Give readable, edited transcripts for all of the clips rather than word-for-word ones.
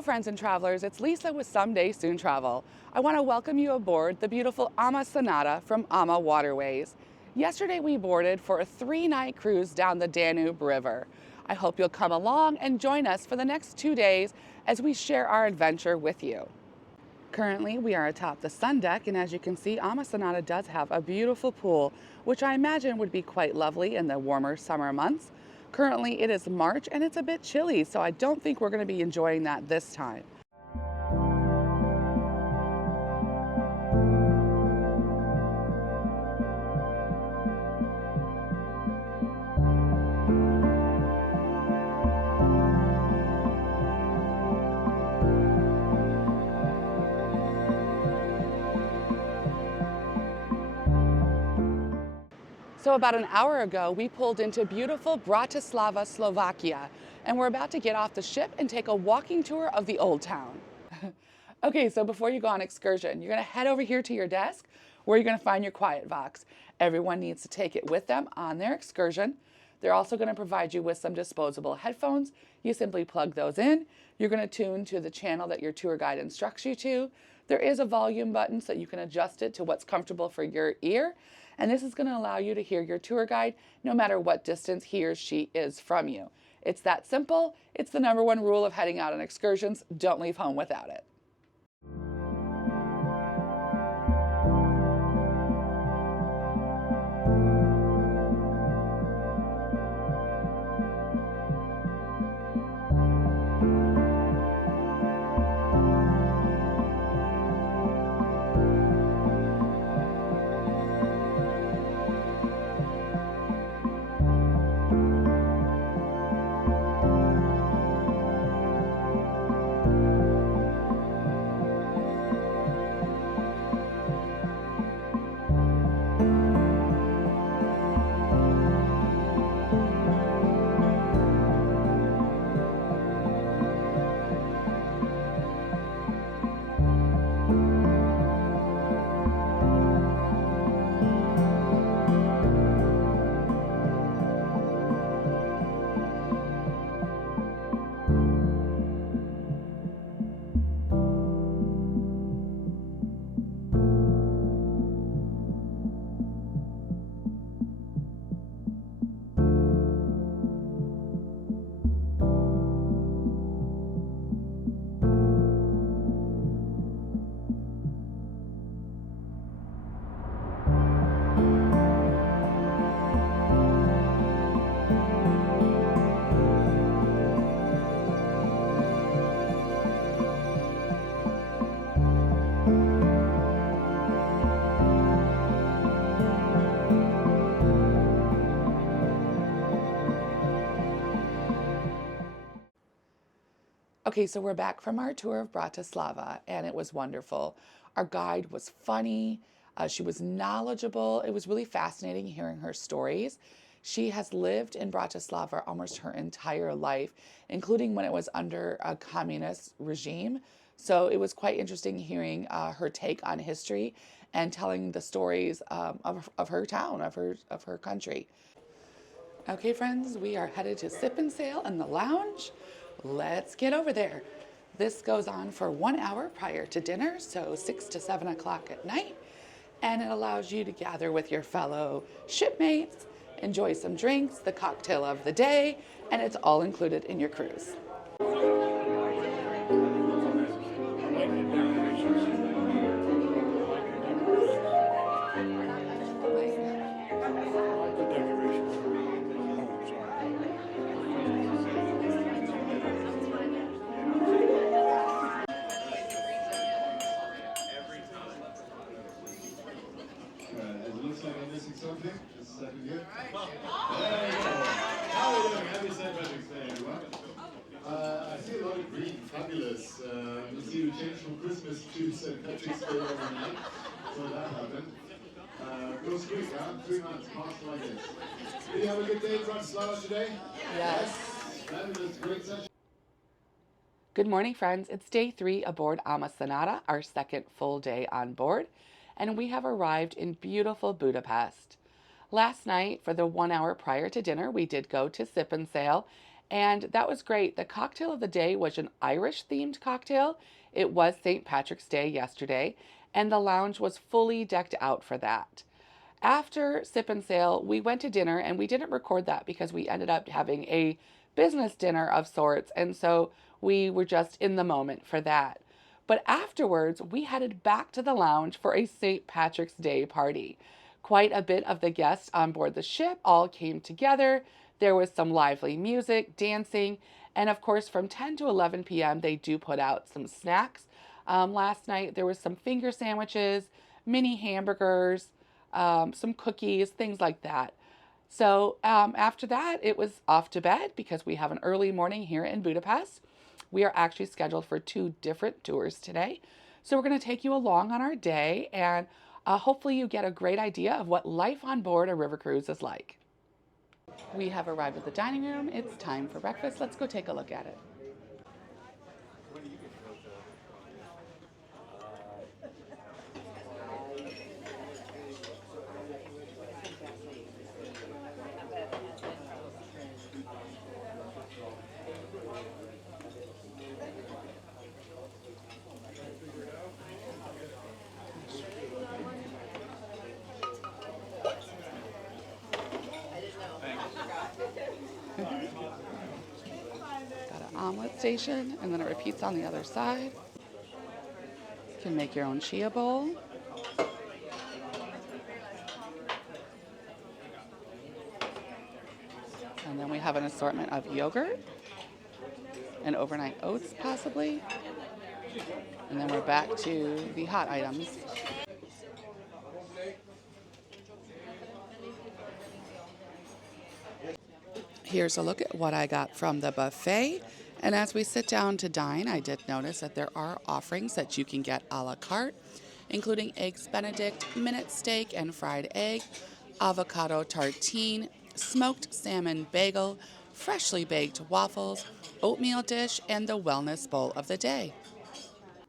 Hello friends and travelers, it's Lisa with Someday Soon Travel. I want to welcome you aboard the beautiful AmaSonata from AmaWaterways. Yesterday we boarded for a 3-night cruise down the Danube River. I hope you'll come along and join us for the next 2 days as we share our adventure with you. Currently we are atop the sun deck, and as you can see, AmaSonata does have a beautiful pool, which I imagine would be quite lovely in the warmer summer months. Currently it is March and it's a bit chilly, so I don't think we're going to be enjoying that this time. So about an hour ago, we pulled into beautiful Bratislava, Slovakia, and we're about to get off the ship and take a walking tour of the old town. Okay, so before you go on excursion, you're gonna head over here to your desk where you're gonna find your quiet box. Everyone needs to take it with them on their excursion. They're also gonna provide you with some disposable headphones. You simply plug those in. You're gonna tune to the channel that your tour guide instructs you to. There is a volume button so you can adjust it to what's comfortable for your ear. And this is going to allow you to hear your tour guide no matter what distance he or she is from you. It's that simple. It's the #1 rule of heading out on excursions. Don't leave home without it. Okay, so we're back from our tour of Bratislava, and it was wonderful. Our guide was funny. She was knowledgeable. It was really fascinating hearing her stories. She has lived in Bratislava almost her entire life, including when it was under a communist regime. So it was quite interesting hearing her take on history and telling the stories of her town, of her country. Okay, friends, we are headed to Sip and Sail in the lounge. Let's get over there. This goes on for 1 hour prior to dinner, so 6 to 7 o'clock at night, and it allows you to gather with your fellow shipmates, enjoy some drinks, the cocktail of the day, and it's all included in your cruise. Something? Just a second here. Hey, how are you doing? Happy St. Patrick's Day, everyone. I see a lot of green, fabulous. You see, we changed from Christmas to St. Patrick's Day overnight, so that happened. Goes quick, huh? 3 months, passed like this. Did you have a good day in Bratislava today? Yes. Fabulous, great session. Good morning, friends. It's day 3 aboard AmaSonata, our second full day on board, and we have arrived in beautiful Budapest. Last night, for the 1 hour prior to dinner, we did go to Sip and Sail, And that was great. The cocktail of the day was an Irish themed cocktail. It was St. Patrick's Day yesterday, and the lounge was fully decked out for that. After Sip and Sail, we went to dinner, and we didn't record that because we ended up having a business dinner of sorts, and so we were just in the moment for that. But afterwards, we headed back to the lounge for a St. Patrick's Day party. Quite a bit of the guests on board the ship all came together. There was some lively music, dancing, and of course, from 10 to 11 p.m., they do put out some snacks. Last night, there was some finger sandwiches, mini hamburgers, some cookies, things like that. So after that, it was off to bed because we have an early morning here in Budapest. We are actually scheduled for 2 different tours today. So we're going to take you along on our day, and hopefully you get a great idea of what life on board a river cruise is like. We have arrived at the dining room. It's time for breakfast. Let's go take a look at it. Got an omelet station, and then it repeats on the other side. You can make your own chia bowl. And then we have an assortment of yogurt and overnight oats, possibly. And then we're back to the hot items. Here's a look at what I got from the buffet. And as we sit down to dine, I did notice that there are offerings that you can get a la carte, including eggs Benedict, minute steak and fried egg, avocado tartine, smoked salmon bagel, freshly baked waffles, oatmeal dish, and the wellness bowl of the day.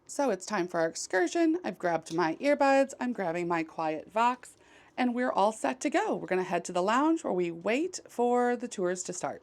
So it's time for our excursion. I've grabbed my earbuds, I'm grabbing my quiet Vox, and we're all set to go. We're going to head to the lounge where we wait for the tours to start.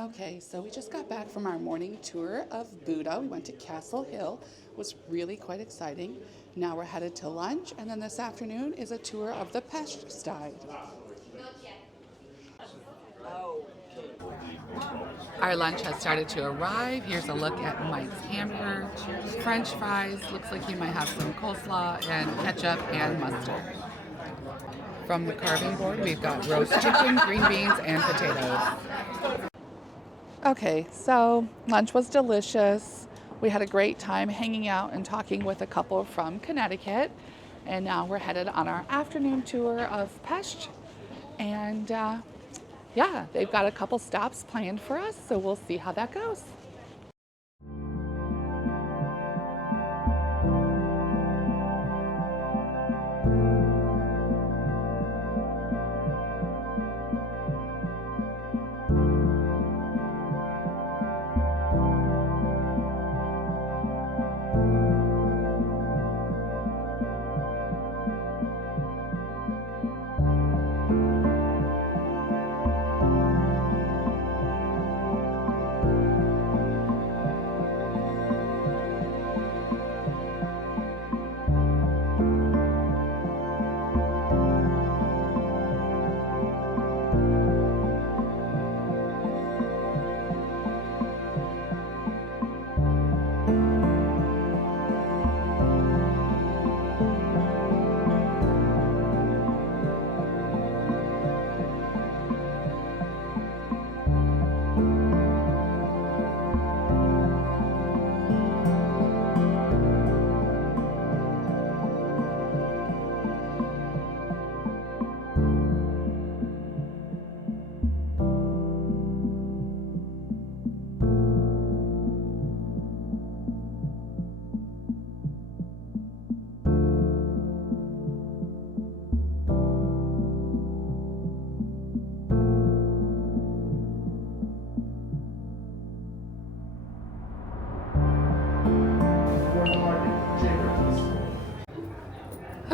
Okay, so we just got back from our morning tour of Buda. We went to Castle Hill. It was really quite exciting. Now we're headed to lunch, and then this afternoon is a tour of the Pest side. Our lunch has started to arrive. Here's a look at Mike's hamburger, French fries. Looks like you might have some coleslaw and ketchup and mustard. From the carving board, we've got roast chicken, green beans, and potatoes. Okay, so lunch was delicious. We had a great time hanging out and talking with a couple from Connecticut. And now we're headed on our afternoon tour of Pest. And yeah, they've got a couple stops planned for us, so we'll see how that goes.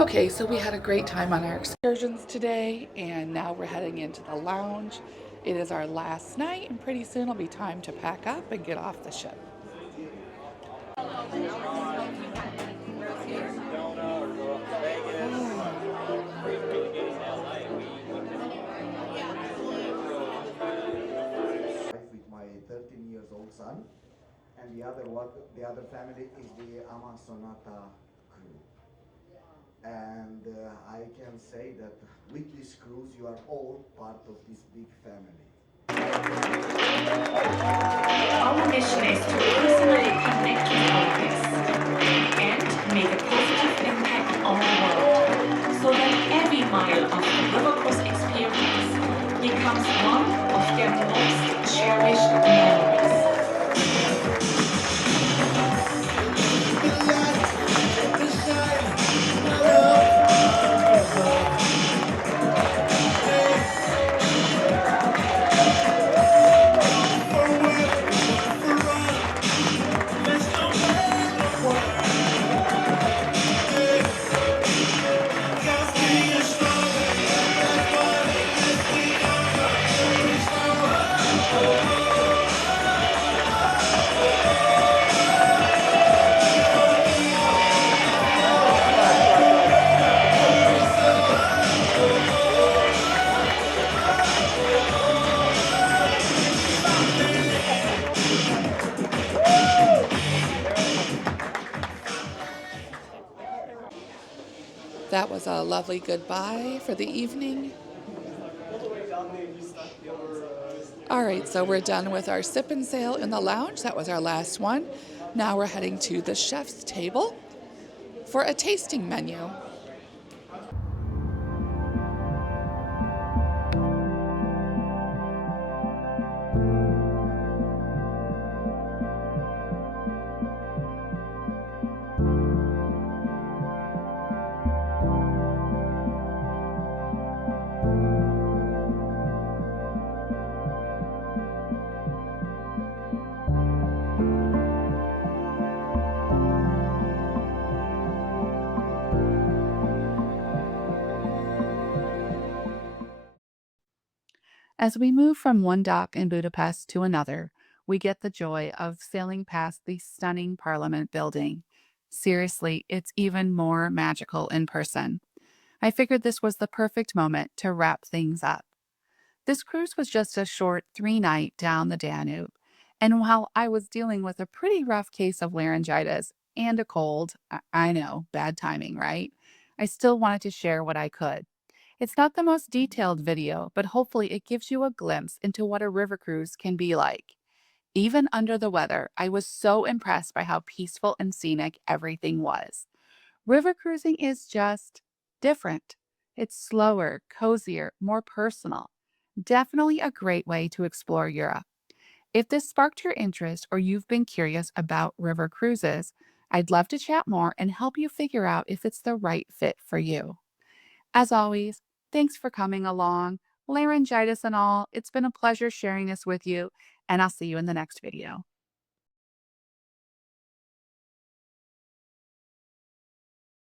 Okay, so we had a great time on our excursions today, and now we're heading into the lounge. It is our last night, and pretty soon it'll be time to pack up and get off the ship. With my 13 years old son, and the other family is the AmaSonata crew. And I can say that with this cruise, you are all part of this big family. Our mission is to personally connect with our guests and make a positive impact on the world so that every mile of the river cruise experience becomes one of their most cherished memories. That was a lovely goodbye for the evening. All right, so we're done with our sip and sail in the lounge. That was our last one. Now we're heading to the chef's table for a tasting menu. As we move from one dock in Budapest to another, we get the joy of sailing past the stunning Parliament building. Seriously, it's even more magical in person. I figured this was the perfect moment to wrap things up. This cruise was just a short 3-night down the Danube, and while I was dealing with a pretty rough case of laryngitis and a cold, I know, bad timing, right? I still wanted to share what I could. It's not the most detailed video, but hopefully it gives you a glimpse into what a river cruise can be like. Even under the weather, I was so impressed by how peaceful and scenic everything was. River cruising is just different. It's slower, cozier, more personal. Definitely a great way to explore Europe. If this sparked your interest or you've been curious about river cruises, I'd love to chat more and help you figure out if it's the right fit for you. As always, thanks for coming along. Laryngitis and all, it's been a pleasure sharing this with you, and I'll see you in the next video.